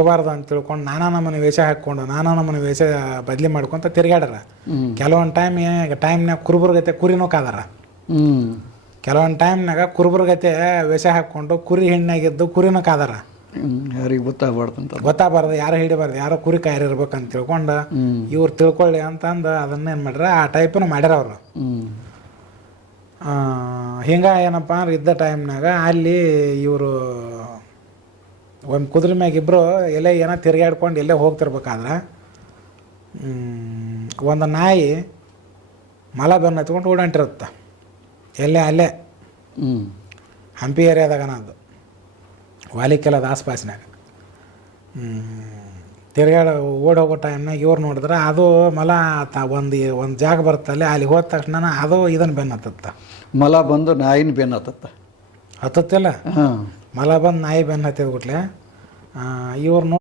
ಇರಬಾರ್ದು ಅಂತ ತಿಳ್ಕೊಂಡು ನಾನಾ ನಮ್ಮನೆ ವೇಷ ಹಾಕ್ಕೊಂಡು ನಾನಾ ನಮ್ಮನೆ ವೇಷ ಬದಲಿ ಮಾಡ್ಕೊಂತ ತಿರ್ಗಾಡ್ರ. ಕೆಲವೊಂದು ಟೈಮ್ನಾಗ ಕುರುಬರ್ಗತೆ ಕುರಿನೂ ಕಾದಾರ. ಕೆಲವೊಂದು ಟೈಮ್ನಾಗ ಕುರುಬರ್ಗತೆ ವೇಷ ಹಾಕ್ಕೊಂಡು ಕುರಿ ಹೆಣ್ಣಾಗಿದ್ದು ಕುರಿನೂ ಕಾದಾರ. ಯಾರಿಗೆ ಗೊತ್ತಾಗಬಾರ್ದು, ಯಾರು ಹಿಡಿಬಾರ್ದು, ಯಾರೋ ಕುರಿ ಕಾಯಿರ್ಬೇಕಂತ ತಿಳ್ಕೊಂಡು ಇವ್ರು ತಿಳ್ಕೊಳ್ಳಿ ಅಂತಂದು ಅದನ್ನ ಏನು ಮಾಡ್ಯಾರ, ಆ ಟೈಪನ್ನು ಮಾಡ್ಯಾರ ಅವರು. ಹಿಂಗೆ ಏನಪ್ಪ ಅಂದ್ರೆ ಇದ್ದ ಟೈಮ್ನಾಗ ಅಲ್ಲಿ ಇವರು ಒಂದು ಕುದುರೆ ಮ್ಯಾಗ ಇಬ್ಬರು ಎಲ್ಲೇ ಏನೋ ತಿರ್ಗಾಡ್ಕೊಂಡು ಎಲ್ಲೇ ಹೋಗ್ತಿರ್ಬೇಕಾದ್ರೆ ಒಂದು ನಾಯಿ ಮಲ ಬೆನ್ನು ಹತ್ಕೊಂಡು ಓಡಾಂಟಿರುತ್ತೆ ಅಲ್ಲೇ ಹಂಪಿ ಏರಿಯಾದಾಗ ಅದು ವಾಲಿಕೆಲದ ಆಸ್ಪಾಸಿನಾಗ. ತಿರ್ಗಾಡ ಓಡಿ ಹೋಗೋ ಟೈಮ್ನಾಗ ಇವ್ರು ನೋಡಿದ್ರೆ ಅದು ಮಲ ಒಂದು ಜಾಗ ಬರುತ್ತಲ್ಲಿ ಅಲ್ಲಿ ಹೋದ ತಕ್ಷಣ ಅದು ಇದನ್ನು ಬೆನ್ನು ಹತ್ತತ್ತ. ಮಲ ಬಂದು ನಾಯಿನ ಬೆನ್ನು ಹತ್ತತ್ತಿಲ್ಲ, ಮಲ ಬಂದು ನಾಯಿ ಬೆನ್ನು ಹತ್ತಿದ್ಬಿಟ್ಲೆ ಇವ್ರು